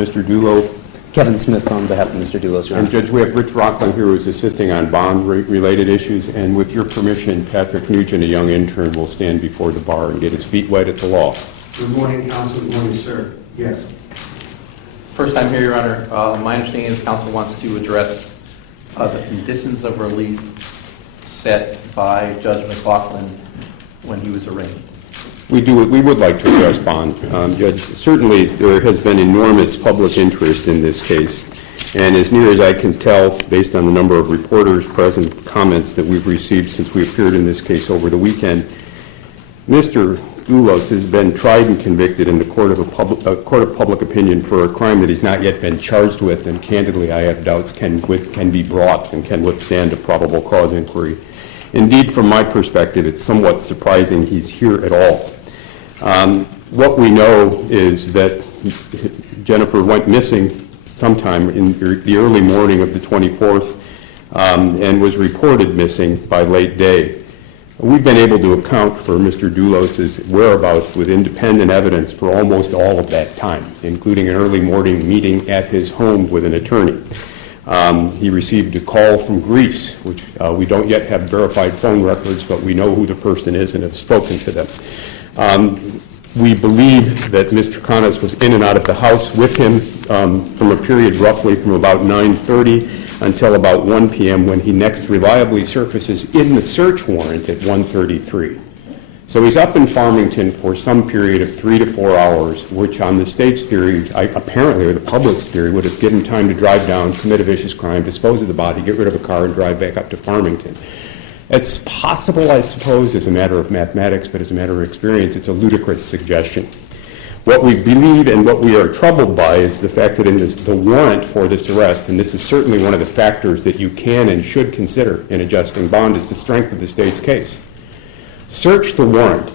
Mr. Dulos. Kevin Smith on behalf of Mr. Dulos, Your Honor. And Judge, we have Rich Rockland here who's assisting on bond-related issues. And with your permission, Patrick Nugent, a young intern, will stand before the bar and get his feet wet at the law. Good morning, counsel. Good morning, sir. Yes. First time here, Your Honor. My understanding is counsel wants to address the conditions of release set by Judge McLaughlin when he was arraigned. We would like to address bond, Judge. Certainly, there has been enormous public interest in this case, and as near as I can tell, based on the number of reporters present, comments that we've received since we appeared in this case over the weekend, Mr. Dulos has been tried and convicted in the court of public opinion for a crime that he's not yet been charged with, and candidly, I have doubts can be brought and can withstand a probable cause inquiry. Indeed, from my perspective, it's somewhat surprising he's here at all. What we know is that Jennifer went missing sometime in the early morning of the 24th and was reported missing by late day. We've been able to account for Mr. Dulos' whereabouts with independent evidence for almost all of that time, including an early morning meeting at his home with an attorney. He received a call from Greece, which we don't yet have verified phone records, but we know who the person is and have spoken to them. We believe that Mr. Conis was in and out of the house with him from a period roughly from about 9:30 until about 1 p.m. when he next reliably surfaces in the search warrant at 1:33. So he's up in Farmington for some period of 3 to 4 hours, which on the state's theory, apparently, or the public's theory, would have given time to drive down, commit a vicious crime, dispose of the body, get rid of a car, and drive back up to Farmington. It's possible, I suppose, as a matter of mathematics, but as a matter of experience, it's a ludicrous suggestion. What we believe and what we are troubled by is the fact that in the warrant for this arrest, and this is certainly one of the factors that you can and should consider in adjusting bond, is the strength of the state's case. Search the warrant,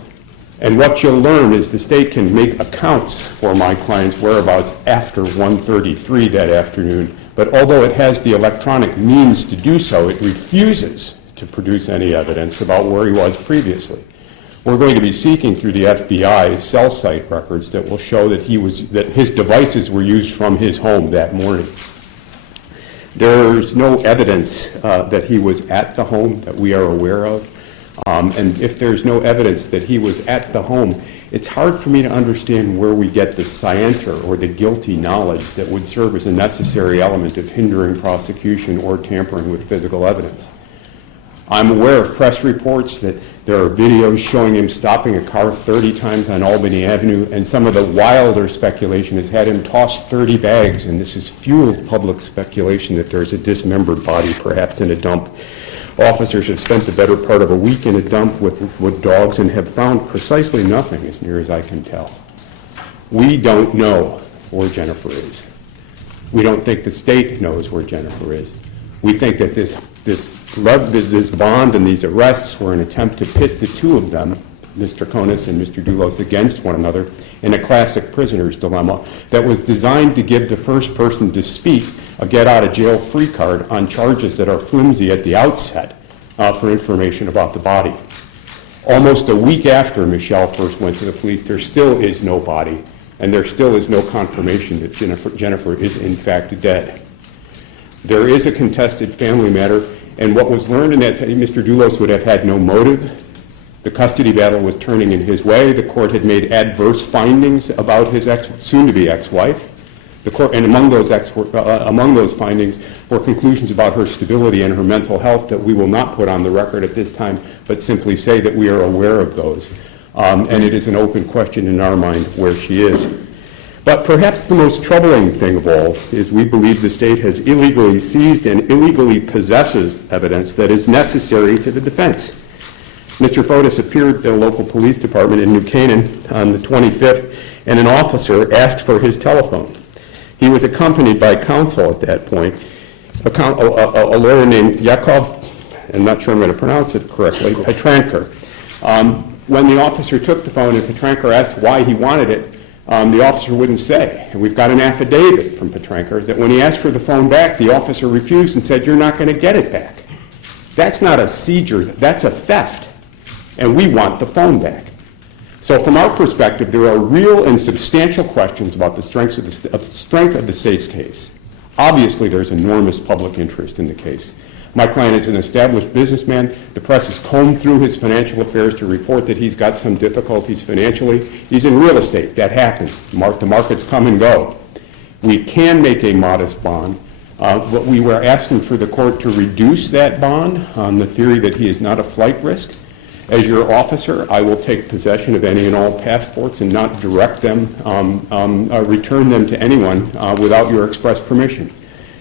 and what you'll learn is the state can make accounts for my client's whereabouts after 1:33 that afternoon, but although it has the electronic means to do so, it refuses to produce any evidence about where he was previously. We're going to be seeking through the FBI cell site records that will show that his devices were used from his home that morning. There's no evidence that he was at the home that we are aware of. And if there's no evidence that he was at the home, it's hard for me to understand where we get the scienter or the guilty knowledge that would serve as a necessary element of hindering prosecution or tampering with physical evidence. I'm aware of press reports that there are videos showing him stopping a car 30 times on Albany Avenue, and some of the wilder speculation has had him toss 30 bags, and this has fueled public speculation that there's a dismembered body, perhaps in a dump. Officers have spent the better part of a week in a dump with dogs and have found precisely nothing, as near as I can tell. We don't know where Jennifer is. We don't think the state knows where Jennifer is. We think that this bond and these arrests were an attempt to pit the two of them, Mr. Conis and Mr. Dulos, against one another in a classic prisoner's dilemma that was designed to give the first person to speak a get-out-of-jail-free card on charges that are flimsy at the outset for information about the body. Almost a week after Michelle first went to the police, there still is no body, and there still is no confirmation that Jennifer is in fact dead. There is a contested family matter, and what was learned in that, Mr. Dulos would have had no motive. The custody battle was turning in his way. The court had made adverse findings about his soon-to-be ex-wife. The court, and among those findings were conclusions about her stability and her mental health that we will not put on the record at this time, but simply say that we are aware of those. And it is an open question in our mind where she is. But perhaps the most troubling thing of all is we believe the state has illegally seized and illegally possesses evidence that is necessary to the defense. Mr. Fotis appeared at a local police department in New Canaan on the 25th, and an officer asked for his telephone. He was accompanied by counsel at that point, a lawyer named Yakov, I'm not sure I'm going to pronounce it correctly, Petranker. When the officer took the phone and Petranker asked why he wanted it, the officer wouldn't say. And we've got an affidavit from Petranker that when he asked for the phone back, the officer refused and said, "You're not going to get it back." That's not a seizure, that's a theft. And we want the phone back. So from our perspective, there are real and substantial questions about the strength of the state's case. Obviously, there's enormous public interest in the case. My client is an established businessman. The press has combed through his financial affairs to report that he's got some difficulties financially. He's in real estate. That happens. The markets come and go. We can make a modest bond, but we were asking for the court to reduce that bond on the theory that he is not a flight risk. As your officer, I will take possession of any and all passports and not direct them, return them to anyone without your express permission.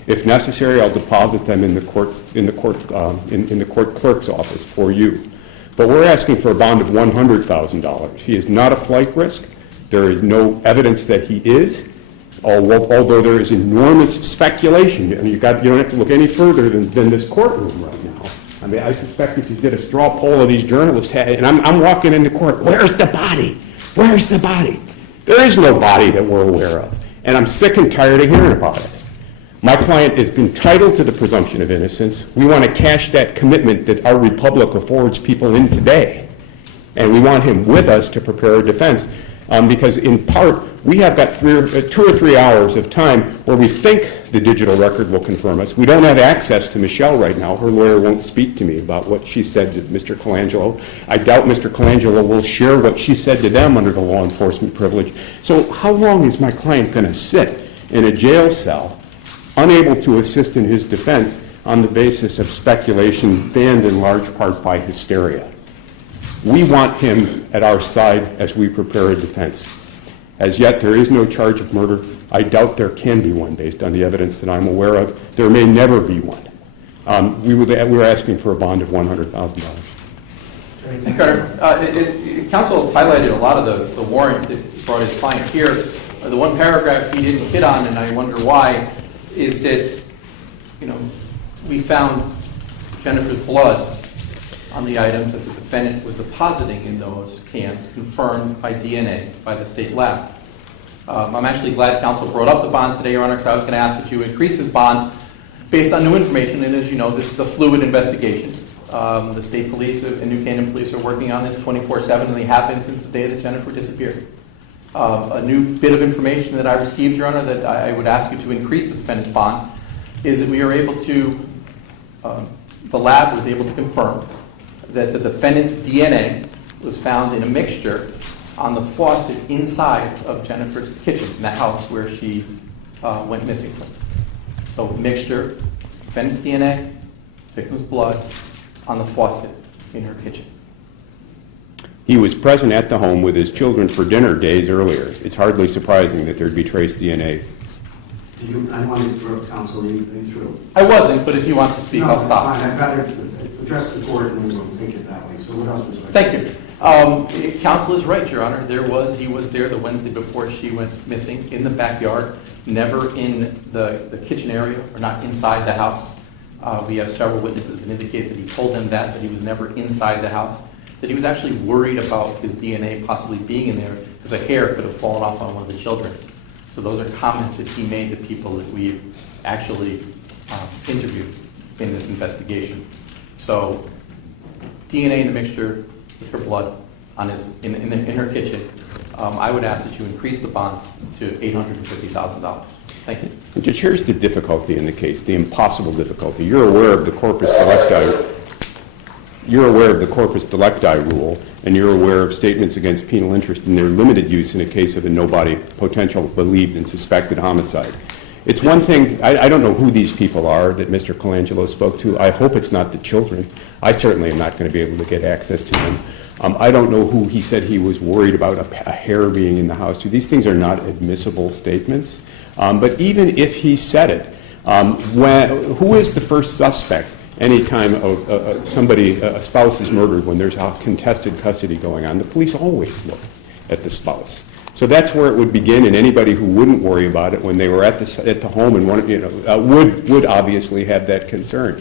If necessary, I'll deposit them in the court clerk's office for you. But we're asking for a bond of $100,000. He is not a flight risk. There is no evidence that he is, although there is enormous speculation. And you don't have to look any further than this courtroom right now. I mean, I suspect if you did a straw poll of these journalists, and I'm walking into court, where's the body? Where's the body? There is no body that we're aware of. And I'm sick and tired of hearing about it. My client is entitled to the presumption of innocence. We want to cash that commitment that our republic affords people in today. And we want him with us to prepare a defense. Because in part, we have got 2 or 3 hours of time where we think the digital record will confirm us. We don't have access to Michelle right now. Her lawyer won't speak to me about what she said to Mr. Colangelo. I doubt Mr. Colangelo will share what she said to them under the law enforcement privilege. So how long is my client going to sit in a jail cell, unable to assist in his defense on the basis of speculation fanned in large part by hysteria? We want him at our side as we prepare a defense. As yet, there is no charge of murder. I doubt there can be one based on the evidence that I'm aware of. There may never be one. We were asking for a bond of $100,000. Thank you, Carter. Counsel highlighted a lot of the warrant that brought his client here. The one paragraph he didn't hit on, and I wonder why, is that, we found Jennifer's blood on the items that the defendant was depositing in those cans, confirmed by DNA by the state lab. I'm actually glad counsel brought up the bond today, Your Honor, because I was going to ask that you increase his bond based on new information. And as you know, this is a fluid investigation. The state police and New Canaan police are working on this 24/7, and they have been since the day that Jennifer disappeared. A new bit of information that I received, Your Honor, that I would ask you to increase the defendant's bond is that we were able to, the lab was able to confirm that the defendant's DNA was found in a mixture on the faucet inside of Jennifer's kitchen, in the house where she went missing from. So mixture, defendant's DNA, victim's blood on the faucet in her kitchen. He was present at the home with his children for dinner days earlier. It's hardly surprising that there'd be trace DNA. I want to interrupt counsel. You through. I wasn't, but if you want to speak, No, I'll stop. Fine. I'd rather address the court and we'll take it that way. So what else was Thank you. Counsel is right, Your Honor. He was there the Wednesday before she went missing in the backyard, never in the kitchen area or not inside the house. We have several witnesses that indicate that he told them that he was never inside the house, that he was actually worried about his DNA possibly being in there because a hair could have fallen off on one of the children. So those are comments that he made to people that we've actually interviewed in this investigation. So DNA in the mixture with her blood on in her kitchen. I would ask that you increase the bond to $850,000. Thank you. Judge, here's the difficulty in the case, the impossible difficulty. You're aware of the corpus delicti. You're aware of the corpus delicti rule, and you're aware of statements against penal interest and their limited use in a case of a nobody potential believed and suspected homicide. It's one thing, I don't know who these people are that Mr. Colangelo spoke to. I hope it's not the children. I certainly am not going to be able to get access to them. I don't know who he said he was worried about a hair being in the house. These things are not admissible statements. But even if he said it, who is the first suspect anytime a spouse is murdered when there's a contested custody going on? The police always look at the spouse. So that's where it would begin, and anybody who wouldn't worry about it when they were at the home and would obviously have that concern.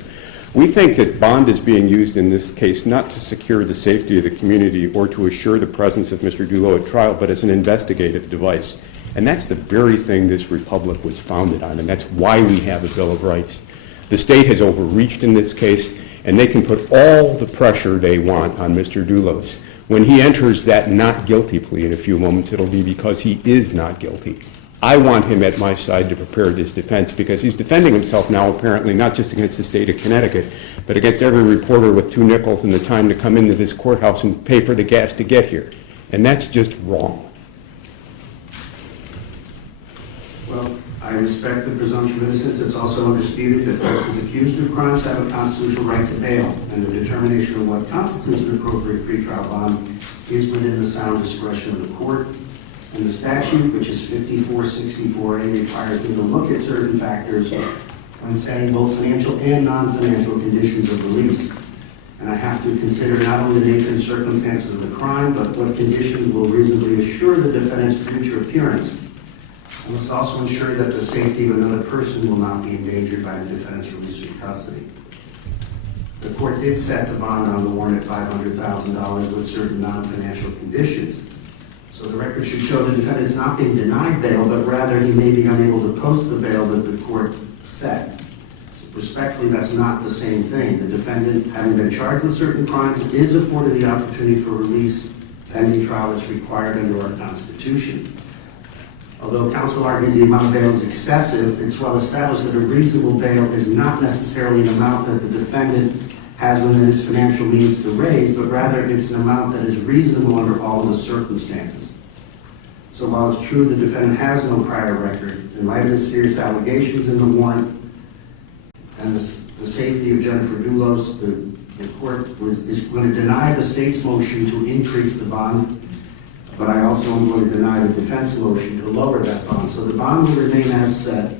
We think that bond is being used in this case not to secure the safety of the community or to assure the presence of Mr. Dulos at trial, but as an investigative device. And that's the very thing this republic was founded on, and that's why we have a Bill of Rights. The state has overreached in this case, and they can put all the pressure they want on Mr. Dulos. When he enters that not guilty plea in a few moments, it'll be because he is not guilty. I want him at my side to prepare this defense because he's defending himself now apparently not just against the state of Connecticut, but against every reporter with 2 nickels and the time to come into this courthouse and pay for the gas to get here. And that's just wrong. Well, I respect the presumption of innocence. It's also undisputed that persons accused of crimes have a constitutional right to bail, and the determination of what constitutes an appropriate pretrial bond is within the sound discretion of the court. And the statute, which is 5464A, requires me to look at certain factors when setting both financial and non-financial conditions of release. And I have to consider not only the nature and circumstances of the crime, but what conditions will reasonably assure the defendant's future appearance. I must also ensure that the safety of another person will not be endangered by the defendant's release from custody. The court did set the bond on the warrant at $500,000 with certain non-financial conditions. So the record should show the defendant is not being denied bail, but rather he may be unable to post the bail that the court set. So respectfully, that's not the same thing. The defendant, having been charged with certain crimes, is afforded the opportunity for release pending trial as required under our Constitution. Although counsel argues the amount of bail is excessive, it's well established that a reasonable bail is not necessarily an amount that the defendant has within his financial means to raise, but rather it's an amount that is reasonable under all of the circumstances. So while it's true the defendant has no prior record, in light of the serious allegations in the warrant and the safety of Jennifer Dulos, the court is going to deny the state's motion to increase the bond, but I also am going to deny the defense motion to lower that bond. So the bond will remain as set.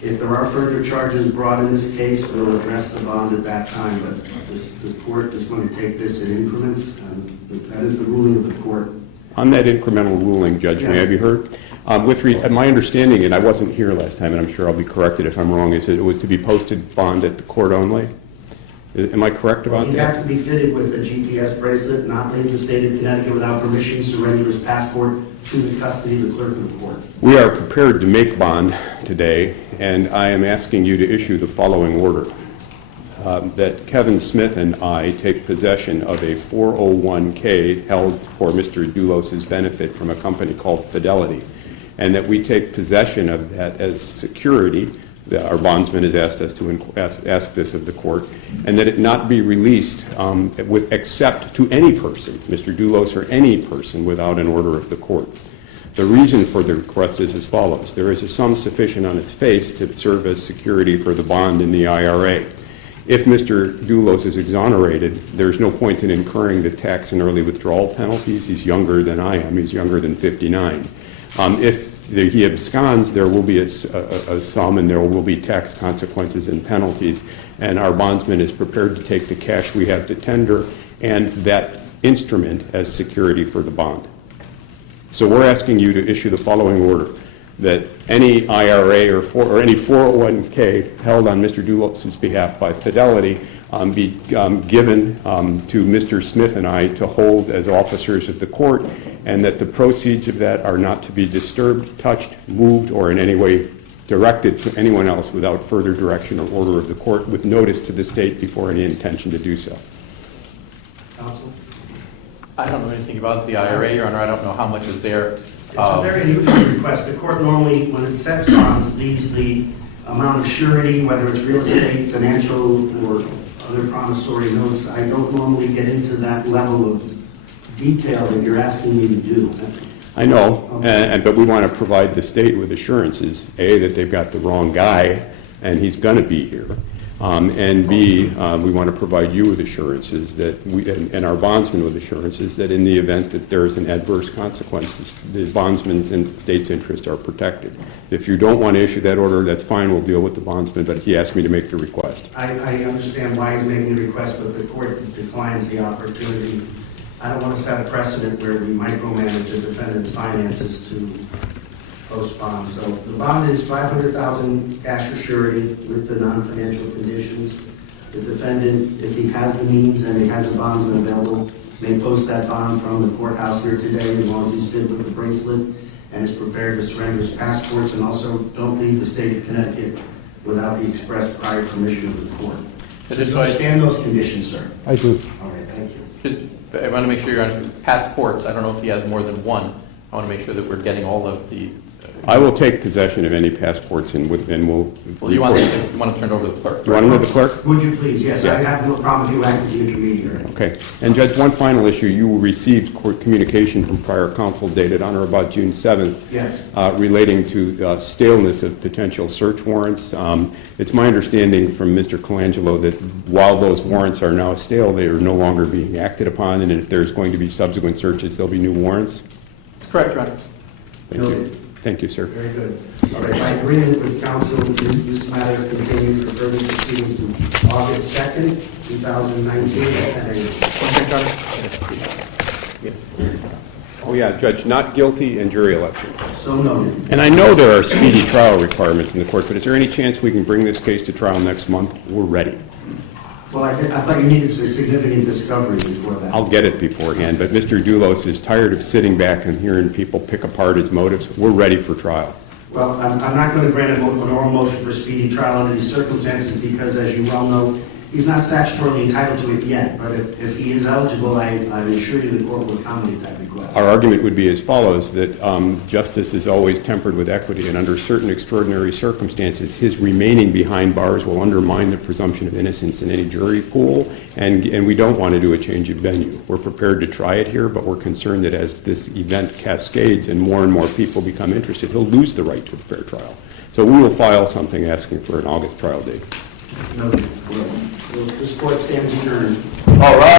If there are further charges brought in this case, we'll address the bond at that time, but the court is going to take this in increments, and that is the ruling of the court. On that incremental ruling, Judge, may I be heard? My understanding, and I wasn't here last time, and I'm sure I'll be corrected if I'm wrong, is that it was to be posted bond at the court only? Am I correct about that? He'd have to be fitted with a GPS bracelet, not leave the state of Connecticut without permission, surrender his passport to the custody of the clerk of the court. We are prepared to make bond today, and I am asking you to issue the following order. That Kevin Smith and I take possession of a 401k held for Mr. Dulos' benefit from a company called Fidelity, and that we take possession of that as security. Our bondsman has asked us to ask this of the court, and that it not be released except to any person, Mr. Dulos or any person, without an order of the court. The reason for the request is as follows. There is a sum sufficient on its face to serve as security for the bond in the IRA. If Mr. Dulos is exonerated, there's no point in incurring the tax and early withdrawal penalties. He's younger than I am. He's younger than 59. If he absconds, there will be a sum and there will be tax consequences and penalties, and our bondsman is prepared to take the cash we have to tender and that instrument as security for the bond. So we're asking you to issue the following order, that any IRA or any 401k held on Mr. Dulos' behalf by Fidelity be given to Mr. Smith and I to hold as officers of the court, and that the proceeds of that are not to be disturbed, touched, moved, or in any way directed to anyone else without further direction or order of the court, with notice to the state before any intention to do so. Counsel? I don't know anything about the IRA, Your Honor. I don't know how much is there. It's a very unusual request. The court normally, when it sets bonds, leaves the amount of surety, whether it's real estate, financial, or other promissory notes. I don't normally get into that level of detail that you're asking me to do. I know, but we want to provide the state with assurances, A, that they've got the wrong guy and he's going to be here, and B, we want to provide you with assurances that and our bondsman with assurances that in the event that there is an adverse consequence, the bondsman's and state's interests are protected. If you don't want to issue that order, that's fine, we'll deal with the bondsman, but he asked me to make the request. I understand why he's making the request, but the court declines the opportunity. I don't want to set a precedent where we micromanage a defendant's finances to post bond. So the bond is $500,000 cash or surety with the non-financial conditions. The defendant, if he has the means and he has a bondsman available, may post that bond from the courthouse here today as long as he's fitted with the bracelet and is prepared to surrender his passports, and also don't leave the state of Connecticut without the express prior permission of the court. Do you understand those conditions, sir? I do. All right, thank you. I want to make sure you're on passports. I don't know if he has more than one. I want to make sure that we're getting all of the. I will take possession of any passports and we'll. Well, you want to turn it over to the clerk. Do you want to know the clerk? Would you please? Yes, I Yeah. have no problem if you act as the intermediary. Okay. And Judge, one final issue. You received court communication from prior counsel dated on or about June 7th. Yes. Relating to staleness of potential search warrants. It's my understanding from Mr. Colangelo that while those warrants are now stale, they are no longer being acted upon, and if there's going to be subsequent searches, there'll be new warrants? That's correct, Your Honor. Thank you. Thank you, sir. Very good. All right, by agreement with counsel, this matter is continued for further proceedings to August 2nd, 2019. Oh, yeah, Judge, not guilty and jury election. So noted. And I know there are speedy trial requirements in the court, but is there any chance we can bring this case to trial next month? We're ready. Well, I thought you needed some significant discovery before that. I'll get it beforehand, but Mr. Dulos is tired of sitting back and hearing people pick apart his motives. We're ready for trial. Well, I'm not going to grant an oral motion for speedy trial under these circumstances because, as you well know, he's not statutorily entitled to it yet. But if he is eligible, I assure you the court will accommodate that request. Our argument would be as follows, that justice is always tempered with equity, and under certain extraordinary circumstances, his remaining behind bars will undermine the presumption of innocence in any jury pool, and we don't want to do a change of venue. We're prepared to try it here, but we're concerned that as this event cascades and more people become interested, he'll lose the right to a fair trial. So we will file something asking for an August trial date. Noted. This court stands adjourned. All right.